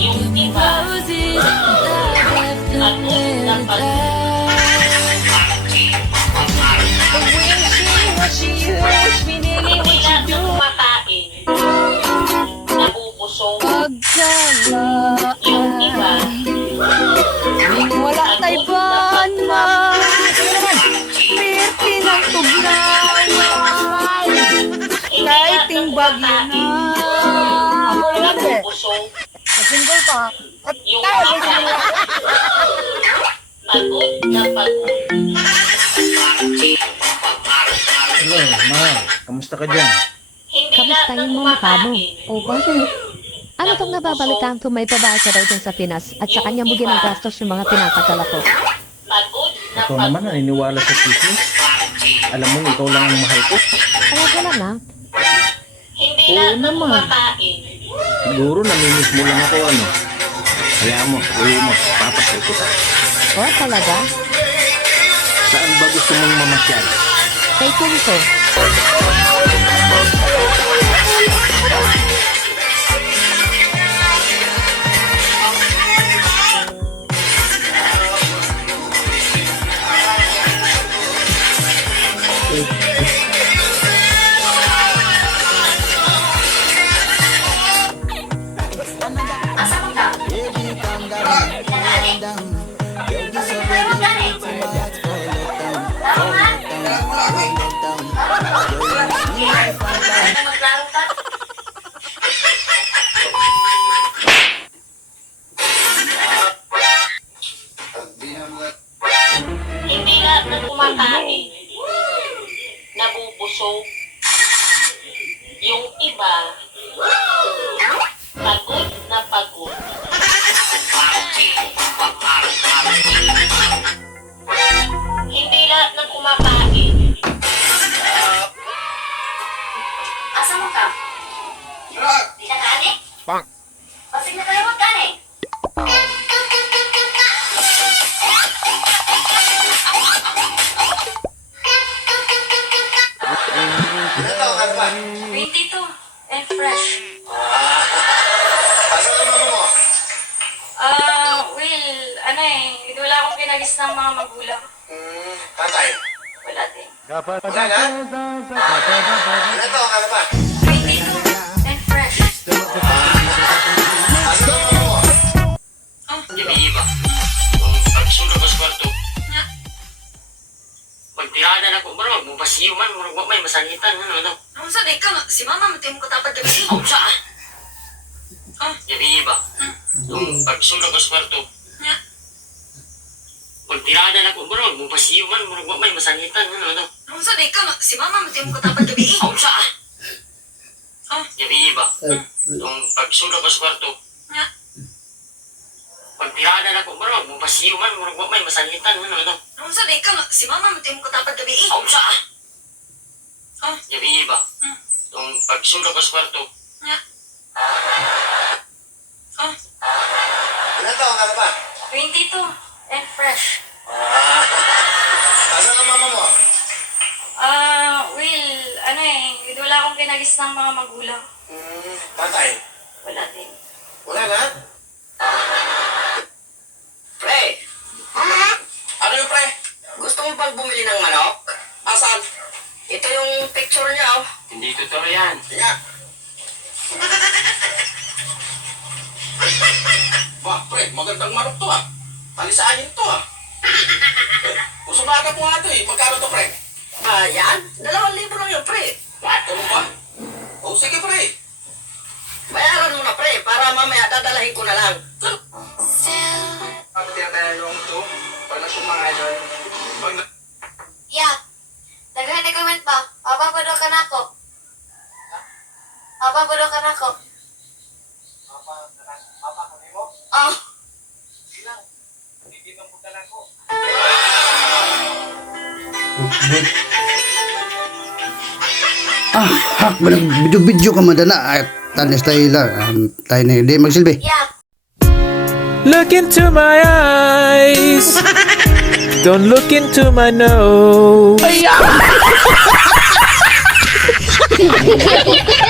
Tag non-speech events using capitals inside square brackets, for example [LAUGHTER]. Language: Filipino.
Yung iba, pagod na pagod. Hindi lang na kumakain. Nabubusog. Yung iba, Wala tayo ban man Pirti ng tugnawan hindi Kahit lang ting na bagyo na kumakain. Ako lang Nabubusog. Single pa At Yung tayo pagod na pagod. Hello, ma. Kamusta ka dyan? Hindi Kamusta yung mga kamo? kumakain. O bakit? Ano tong nababalitaan kung may babae ka daw dyan sa Pinas at sa kanya mo ginagastos yung mga pinapagala ko? Ikaw naman naniniwala sa chismis. Alam mo, ikaw lang ang mahal ko. Talaga lang ha? Hindi Oo na naman. Siguro namimiss mo lang ako, ano. Hayaan mo, uwi mo. Papasal kita. O talaga? Saan ba gusto mong mamasyal? Kay Kunso. Nabubusog. Yung iba, pagod na pagod. Hindi lahat ng kumakain. Asa mo ka? Di na kani? Pang. Pinagis ng mga magulang. Hmm, tatay. Wala din. Wala na? Ano to? Ano ba? And fresh. Asa ka mama mo? Iba-iba. Kung pagsulog ko sa kwarto, Nga. pagtirada na ko, magbubasiyo man, wa may masanitan, ano, ano. Ang sa di ka, si mama matay mo katapad gabi. Ako sa Oh. Iba-iba. Kung pagsulog ko sa kwarto, Nga. pagtirada na ko, mura magbubasiyo man, mura wa may masanitan, ano, ano. Ang sa ka, si mama matay mo katapad gabi. Ako sa Oh. Iba-iba. Kung pagsulog ko sa kwarto, Nga. pagtirada na ko, mura magbubasiyo man, mura wa may masanitan, ano, ano. Ang sa ka, si mama matay mo katapad gabi. Ako sa Oh. Iba-iba. Kung pagsulog ko sa kwarto, Nga. Oh. Ano to? Ano ba? Twenty-two and fresh. Pinagis ng mga magulang. Hmm, tatay. Wala din. Wala na? Pre! Ano yung pre? Gusto mo bang bumili ng manok? Asan? Ito yung picture niya, oh. Hindi totoo yan. Kaya. Ba, pre, magandang manok to ah. Talisahin to ah. Usubaga po nga to eh. Magkano to, pre? Ah, yan? Dalawang libo lang yun, pre. Ano ba? O sige, pre. Bayaran mo na, pre, para mamaya dadalahin ko na lang. Ano tinatanong to? Pag nasumang idol. Pag na... Ya. Daghan ni comment pa. Papa bodo ka na ako. Papa bodo ka na ako. Oh. [LAUGHS] Ah, hak ba video-video ka madana at tanis tayo lang. Um, tayo na hindi magsilbi. Look into my eyes. [LAUGHS] Don't look into my nose. [LAUGHS]